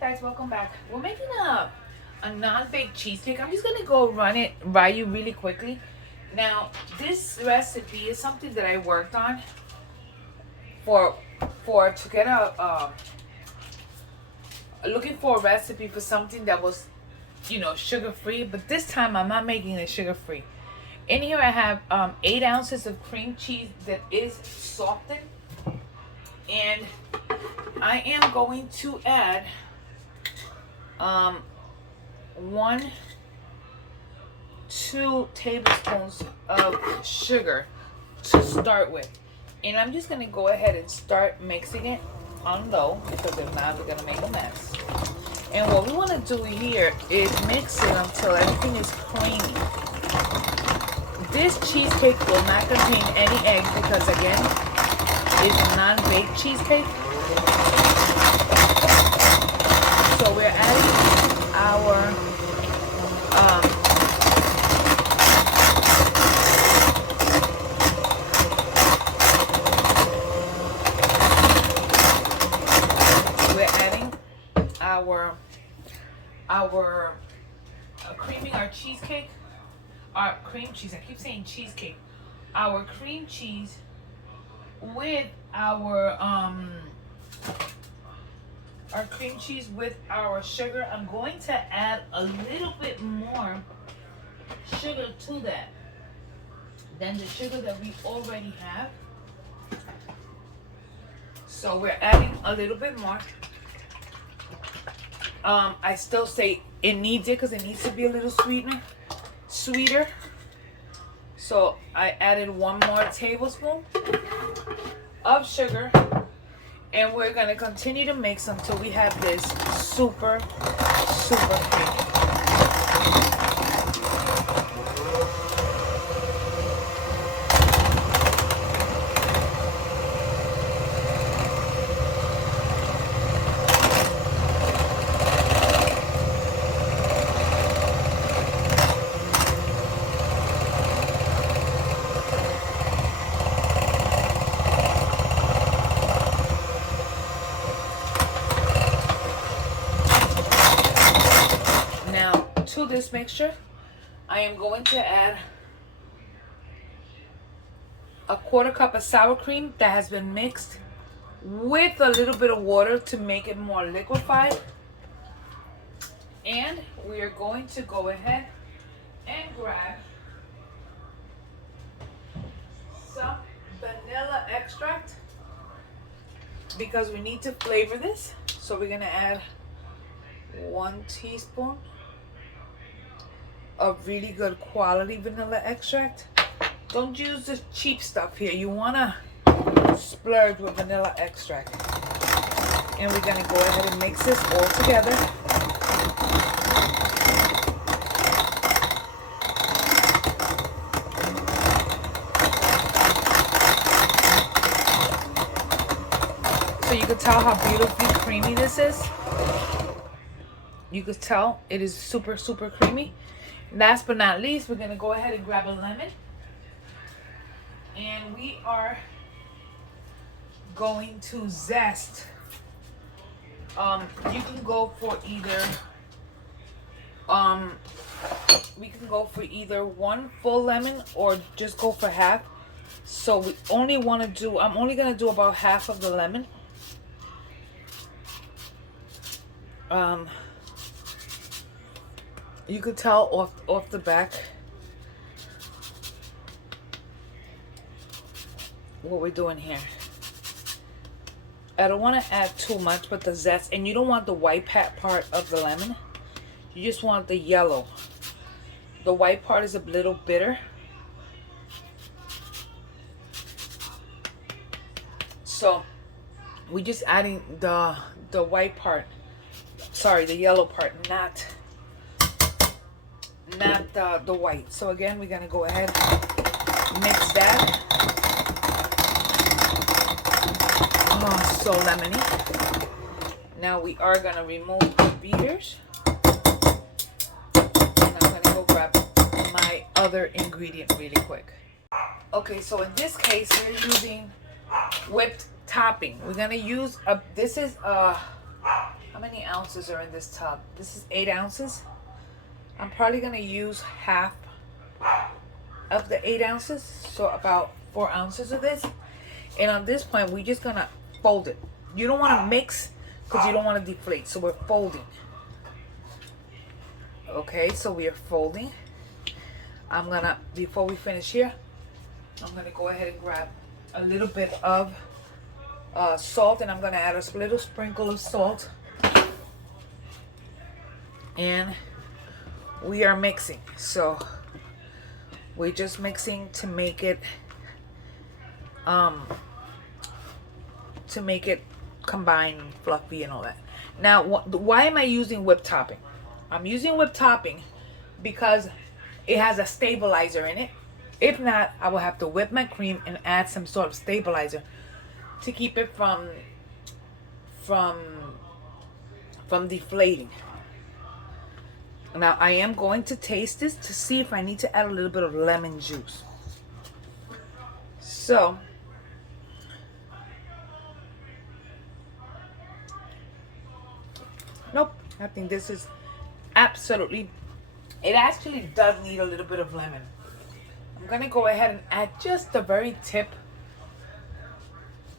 guys, welcome back. We're making a non-baked cheesecake. I'm just gonna go run it by you really quickly. Now, this recipe is something that I worked on for to get looking for a recipe for something that was, sugar free. But this time I'm not making it sugar free. In here I have 8 ounces of cream cheese that is softened, and I am going to add 2 tablespoons of sugar to start with, and I'm just gonna go ahead and start mixing it on low, because if not we're gonna make a mess. And what we want to do here is mix it until everything is creamy. This cheesecake will not contain any eggs because, again, it's a non-baked cheesecake. So we're adding our creaming our cheesecake, our cream cheese. I keep saying cheesecake. Our cream cheese with our cream cheese with our sugar. I'm going to add a little bit more sugar to that than the sugar that we already have. So we're adding a little bit more. I still say it needs it because it needs to be a little sweeter. So I added 1 more tablespoon of sugar, and we're gonna continue to mix until we have this super creamy. To this mixture, I am going to add a 1/4 cup of sour cream that has been mixed with a little bit of water to make it more liquefied. And we are going to go ahead and grab some vanilla extract because we need to flavor this. So we're going to add 1 teaspoon of really good quality vanilla extract. Don't use the cheap stuff here. You want to splurge with vanilla extract. And we're going to go ahead and mix this all together. So you can tell how beautifully creamy this is. You can tell it is super creamy. Last but not least, we're going to go ahead and grab a lemon. And we are going to zest. You can go for either we can go for either 1 full lemon or just go for half. So we only want to do, I'm only going to do about half of the lemon. You could tell off the back what we're doing here. I don't want to add too much, but the zest, and you don't want the white part of the lemon. You just want the yellow. The white part is a little bitter. So we're just adding the white part. Sorry, the yellow part, not the white. So again, we're gonna go ahead, mix that. Oh, so lemony. Now we are gonna remove the beaters, and I'm gonna go grab my other ingredient really quick. Okay, so in this case we're using whipped topping. We're gonna use this is How many ounces are in this tub? This is 8 ounces. I'm probably gonna use half of the 8 ounces, so about 4 ounces of this. And on this point, we're just gonna fold it. You don't want to mix because you don't want to deflate, so we're folding. Okay, so we are folding. I'm gonna, before we finish here, I'm gonna go ahead and grab a little bit of salt, and I'm gonna add a little sprinkle of salt. And we are mixing, so we're just mixing to make it combine fluffy and all that. Now, why am I using whipped topping? I'm using whipped topping because it has a stabilizer in it. If not, I will have to whip my cream and add some sort of stabilizer to keep it from deflating. Now, I am going to taste this to see if I need to add a little bit of lemon juice. So, nope, I think this is absolutely, it actually does need a little bit of lemon. I'm going to go ahead and add just the very tip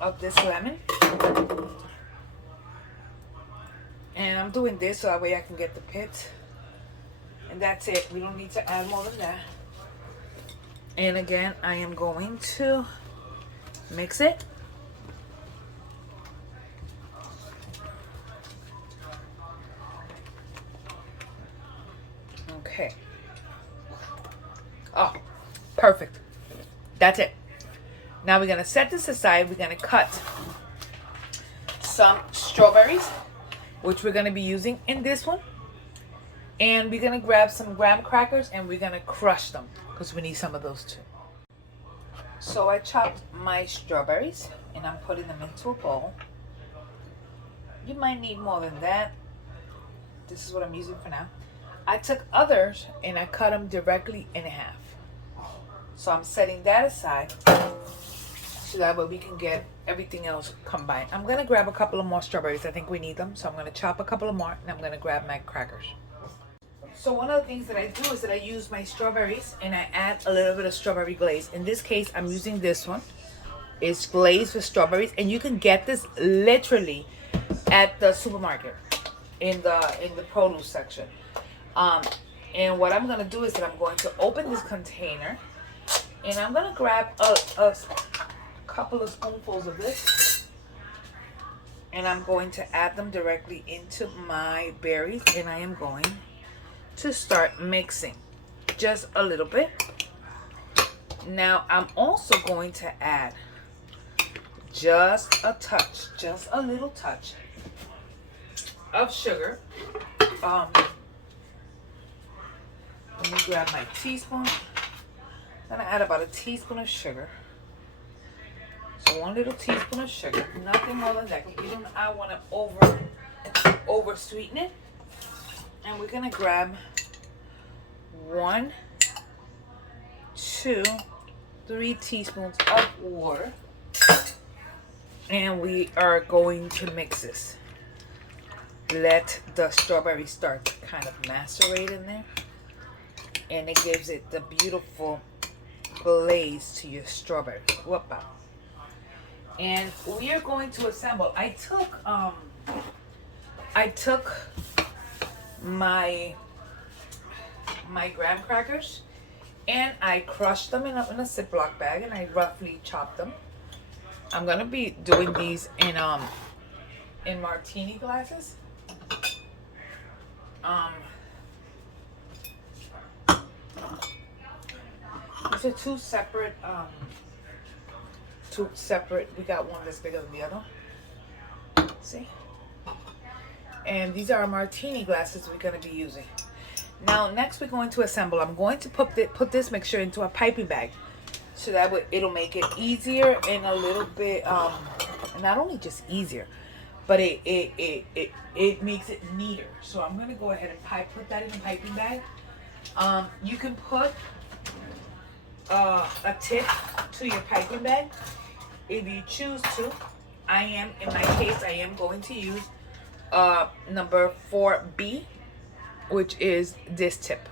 of this lemon. And I'm doing this so that way I can get the pits. And that's it. We don't need to add more than that. And again, I am going to mix it. Okay. Oh, perfect. That's it. Now we're going to set this aside. We're going to cut some strawberries, which we're going to be using in this one. And we're going to grab some graham crackers and we're going to crush them because we need some of those too. So I chopped my strawberries and I'm putting them into a bowl. You might need more than that. This is what I'm using for now. I took others and I cut them directly in half. So I'm setting that aside so that way we can get everything else combined. I'm going to grab a couple of more strawberries. I think we need them. So I'm going to chop a couple of more and I'm going to grab my crackers. So one of the things that I do is that I use my strawberries and I add a little bit of strawberry glaze. In this case, I'm using this one. It's glazed with strawberries, and you can get this literally at the supermarket in the produce section. And what I'm gonna do is that I'm going to open this container and I'm gonna grab a couple of spoonfuls of this, and I'm going to add them directly into my berries, and I am going to start mixing just a little bit. Now I'm also going to add just a touch, just a little touch of sugar. Let me grab my teaspoon. I'm gonna add about a teaspoon of sugar. So 1 little teaspoon of sugar, nothing more than that. I want to over sweeten it. And we're gonna grab 1, 2, 3 teaspoons of water, and we are going to mix this. Let the strawberry start to kind of macerate in there, and it gives it the beautiful glaze to your strawberry. Whoop-a. And we are going to assemble. I took my graham crackers and I crushed them in a Ziploc bag, and I roughly chopped them. I'm gonna be doing these in martini glasses. These are two separate. We got one that's bigger than the other. See? And these are our martini glasses we're going to be using. Now, next we're going to assemble. I'm going to put this mixture into a piping bag so that it'll make it easier and a little bit, not only just easier, but it makes it neater. So I'm going to go ahead and put that in a piping bag. You can put a tip to your piping bag if you choose to. In my case, I am going to use number 4B, which is this tip.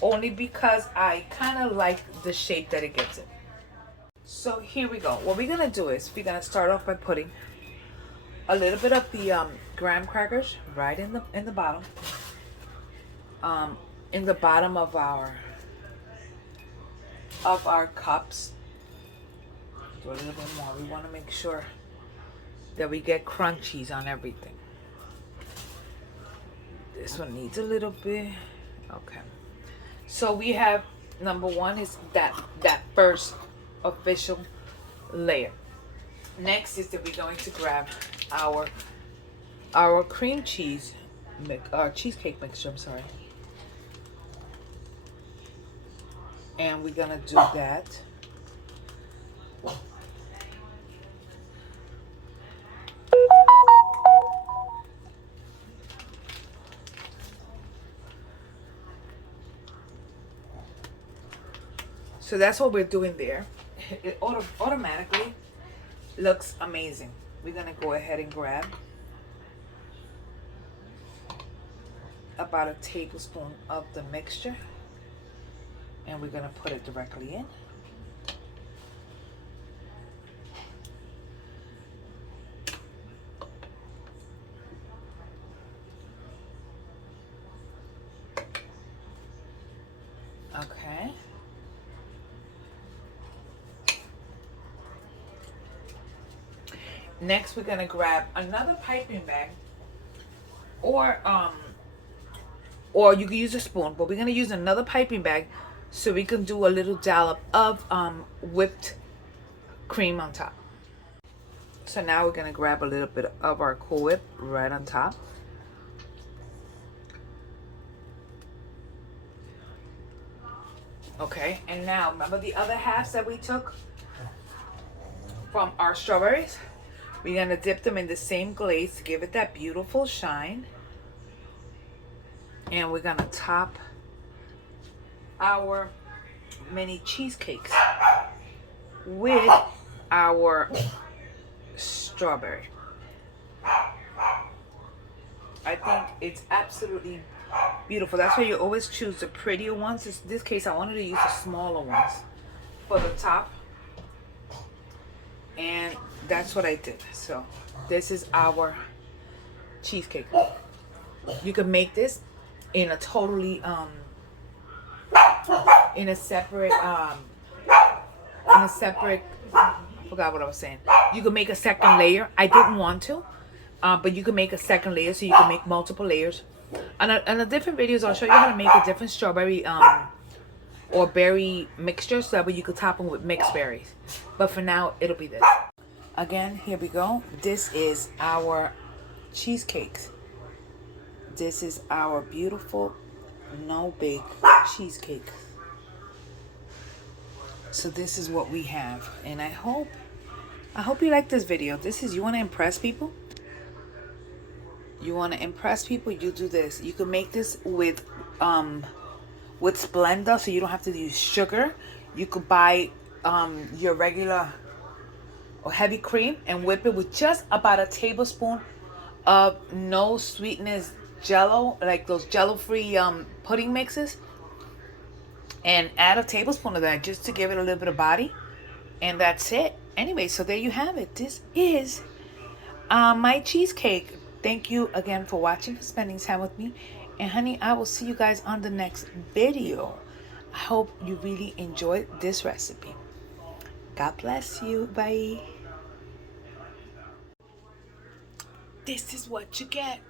Only because I kind of like the shape that it gives it. So here we go. What we're gonna do is we're gonna start off by putting a little bit of the graham crackers right in the bottom, of our cups. Do a little bit more. We want to make sure that we get crunchies on everything. This one needs a little bit. Okay. So we have number one is that first official layer. Next is that we're going to grab our cream cheese, our cheesecake mixture. I'm sorry. And we're gonna do that. So that's what we're doing there. It automatically looks amazing. We're gonna go ahead and grab about a tablespoon of the mixture, and we're gonna put it directly in. Okay. Next, we're gonna grab another piping bag, or you can use a spoon, but we're gonna use another piping bag so we can do a little dollop of whipped cream on top. So now we're gonna grab a little bit of our Cool Whip right on top. Okay, and now remember the other halves that we took from our strawberries? We're gonna dip them in the same glaze to give it that beautiful shine. And we're gonna top our mini cheesecakes with our strawberry. I think it's absolutely beautiful. That's why you always choose the prettier ones. In this case, I wanted to use the smaller ones for the top. And that's what I did. So this is our cheesecake. You can make this in a totally in a separate forgot what I was saying. You can make a second layer. I didn't want to, but you can make a second layer, so you can make multiple layers. On the different videos, I'll show you how to make a different strawberry or berry mixture, so that way you could top them with mixed berries. But for now, it'll be this. Again, here we go. This is our cheesecakes. This is our beautiful no bake cheesecake. So this is what we have, and I hope you like this video. This is, you want to impress people? You want to impress people? You do this. You can make this with Splenda, so you don't have to use sugar. You could buy your regular or heavy cream and whip it with just about a tablespoon of no sweetness Jello, like those Jello-free pudding mixes, and add a tablespoon of that just to give it a little bit of body, and that's it. Anyway, so there you have it. This is my cheesecake. Thank you again for watching, for spending time with me, and honey, I will see you guys on the next video. I hope you really enjoyed this recipe. God bless you. Bye. This is what you get.